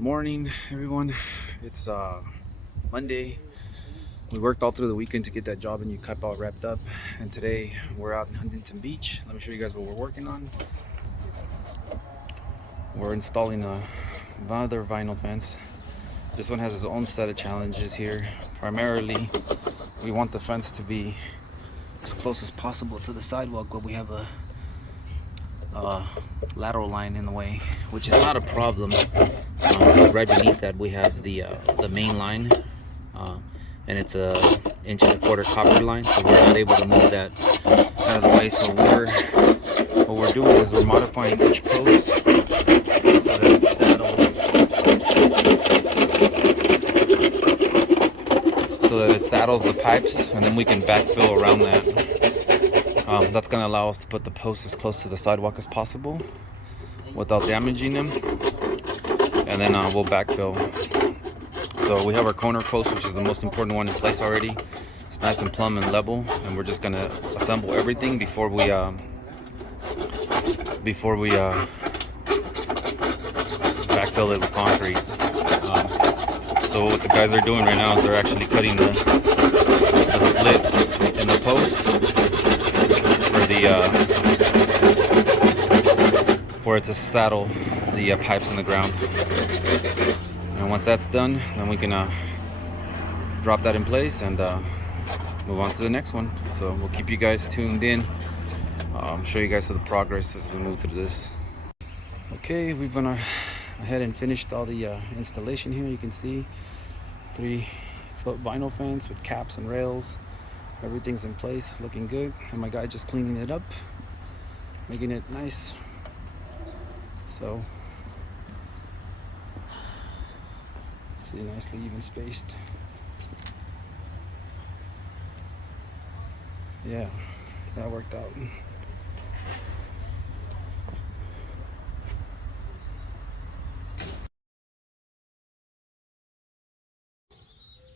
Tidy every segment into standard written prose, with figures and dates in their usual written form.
Morning, everyone. It's Monday. We worked all through the weekend to get that job in Yucaipa wrapped up, and today we're out in Huntington Beach. Let me show you guys what we're working on. We're installing another vinyl fence. This one has its own set of challenges here. Primarily, we want the fence to be as close as possible to the sidewalk, but we have a lateral line in the way, which is not a problem. Right beneath that we have the main line, and it's a 1.25 inch copper line, so we're not able to move that out of the way. So what we're doing is we're modifying each post so that it saddles the pipes, and then we can backfill around that. That's going to allow us to put the posts as close to the sidewalk as possible without damaging them, and then we'll backfill. So we have our corner post, which is the most important one, in place already. It's nice and plumb and level, and we're just going to assemble everything before we backfill it with concrete. So what the guys are doing right now is they're actually cutting the slit in the post for it to saddle the pipes in the ground. And once that's done, then we can drop that in place and move on to the next one. So we'll keep you guys tuned in, show you guys the progress as we move through this. Okay, we've gone ahead and finished all the installation here. You can see 3-foot vinyl fence with caps and rails. Everything's in place, looking good. And my guy just cleaning it up, making it nice. So, see, nicely even spaced. Yeah, that worked out.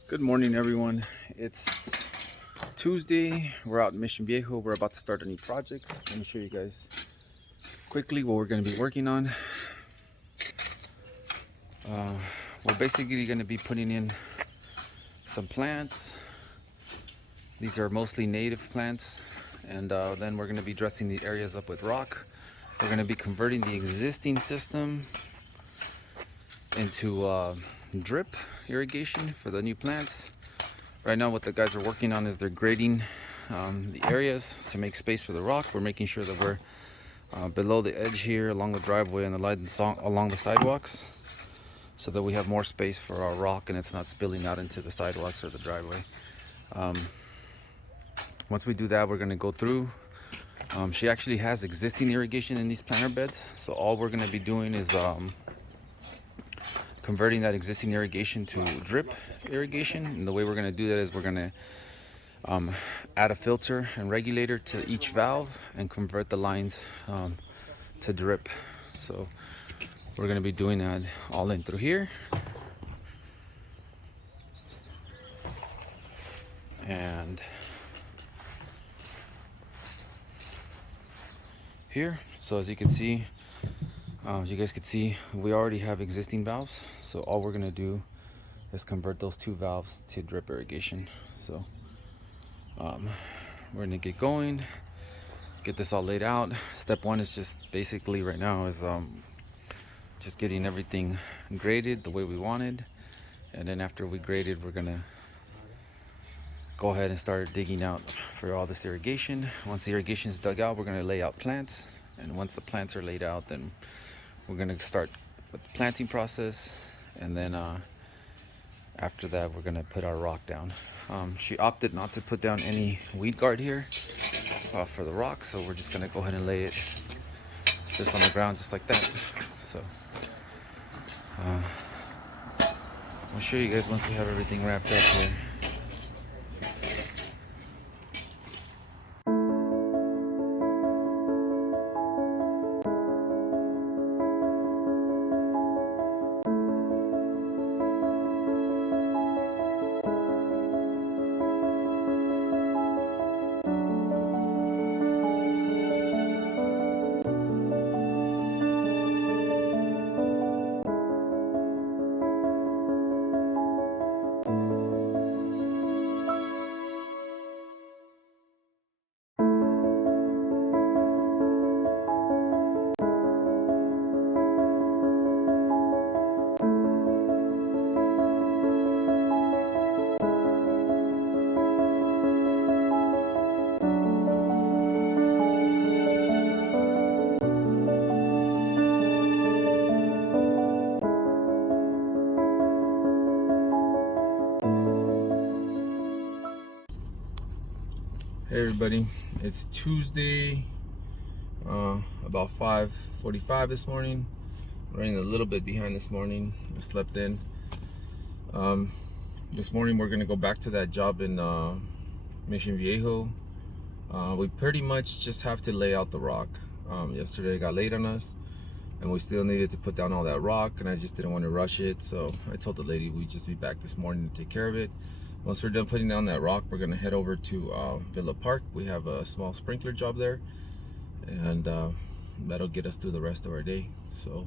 Good morning, everyone. It's Tuesday. We're out in Mission Viejo. We're about to start a new project. Let me show you guys quickly what we're going to be working on. We're basically going to be putting in some plants. These are mostly native plants, and then we're going to be dressing the areas up with rock. We're going to be converting the existing system into drip irrigation for the new plants. Right now what the guys are working on is they're grading the areas to make space for the rock. We're making sure that we're below the edge here along the driveway and along the sidewalks, so that we have more space for our rock and it's not spilling out into the sidewalks or the driveway. Once we do that, we're going to go through. She actually has existing irrigation in these planter beds, so all we're going to be doing is converting that existing irrigation to drip irrigation. And the way we're going to do that is we're going to add a filter and regulator to each valve and convert the lines to drip. So we're going to be doing that all in through here, and here. So as you can see, as you guys can see, we already have existing valves, so all we're going to do is convert those 2 valves to drip irrigation. So we're going to get going, get this all laid out. Step 1 is just basically right now is just getting everything graded the way we wanted, and then after we graded, we're going to go ahead and start digging out for all this irrigation. Once the irrigation is dug out, we're going to lay out plants, and once the plants are laid out, then we're going to start with the planting process, and then after that we're going to put our rock down. She opted not to put down any weed guard here for the rock, so we're just going to go ahead and lay it just on the ground just like that. So I'll show you guys once we have everything wrapped up here. Hey everybody, it's Tuesday, about 5:45 this morning. Running a little bit behind this morning. I slept in. This morning we're gonna go back to that job in Mission Viejo. We pretty much just have to lay out the rock. Yesterday it got late on us, and we still needed to put down all that rock, and I just didn't want to rush it, so I told the lady we'd just be back this morning to take care of it. Once we're done putting down that rock, we're gonna head over to Villa Park. We have a small sprinkler job there, and that'll get us through the rest of our day. So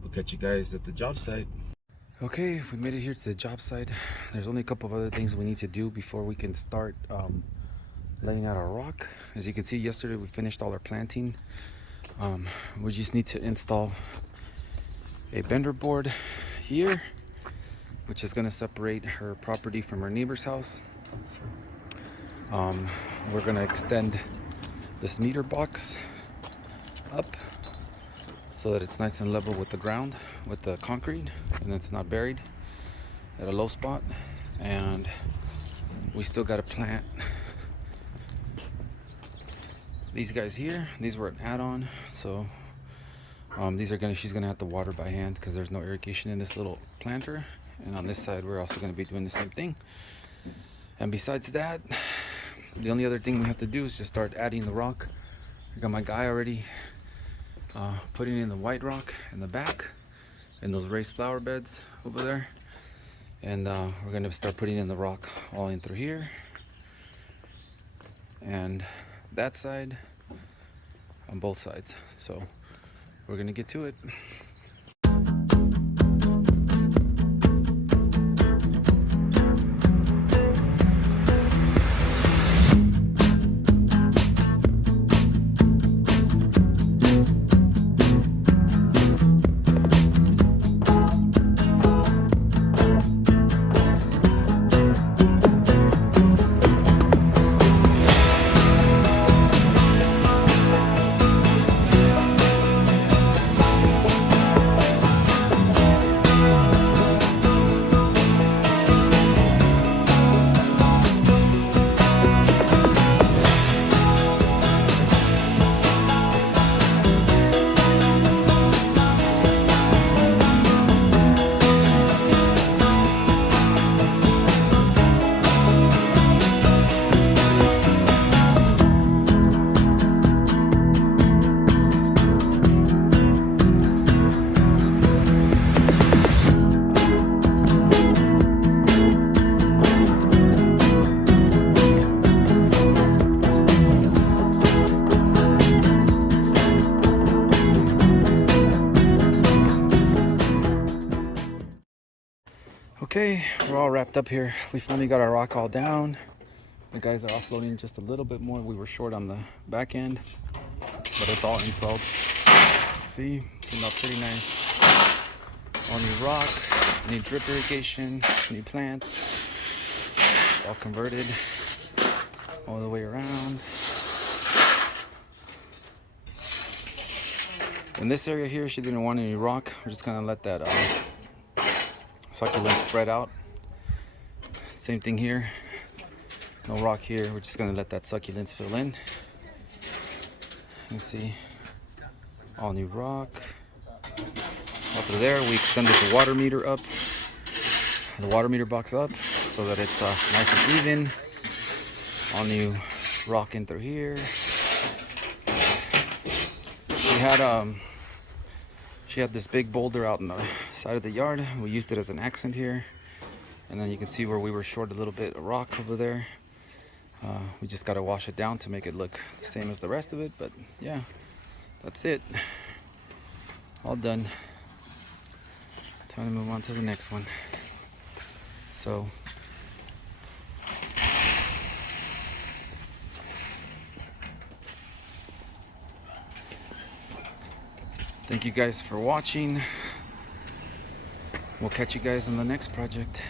we'll catch you guys at the job site. Okay, we made it here to the job site. There's only a couple of other things we need to do before we can start laying out our rock. As you can see, yesterday we finished all our planting. We just need to install a bender board here, which is going to separate her property from her neighbor's house. We're going to extend this meter box up so that it's nice and level with the ground, with the concrete, and it's not buried at a low spot. And we still got to plant these guys here. These were an add-on, so she's gonna have to water by hand because there's no irrigation in this little planter. And on this side we're also going to be doing the same thing. And besides that, the only other thing we have to do is just start adding the rock. I got my guy already putting in the white rock in the back in those raised flower beds over there, and we're going to start putting in the rock all in through here and that side, on both sides. So we're going to get to it. Okay, we're all wrapped up here. We finally got our rock all down. The guys are offloading just a little bit more. We were short on the back end, but it's all installed. See, turned out pretty nice. All new rock, new drip irrigation, new plants. It's all converted all the way around. In this area here, she didn't want any rock. We're just gonna let that succulent spread out. Same thing here, no rock here. We're just gonna let that succulents fill in. You can see all new rock. Up to there, we extended the water meter up, the water meter box up, so that it's nice and even. All new rock in through here. She had this big boulder out on the side of the yard. We used it as an accent here. And then you can see where we were short a little bit of rock over there. We just got to wash it down to make it look the same as the rest of it. But yeah, that's it. All done. Time to move on to the next one. So thank you guys for watching. We'll catch you guys on the next project.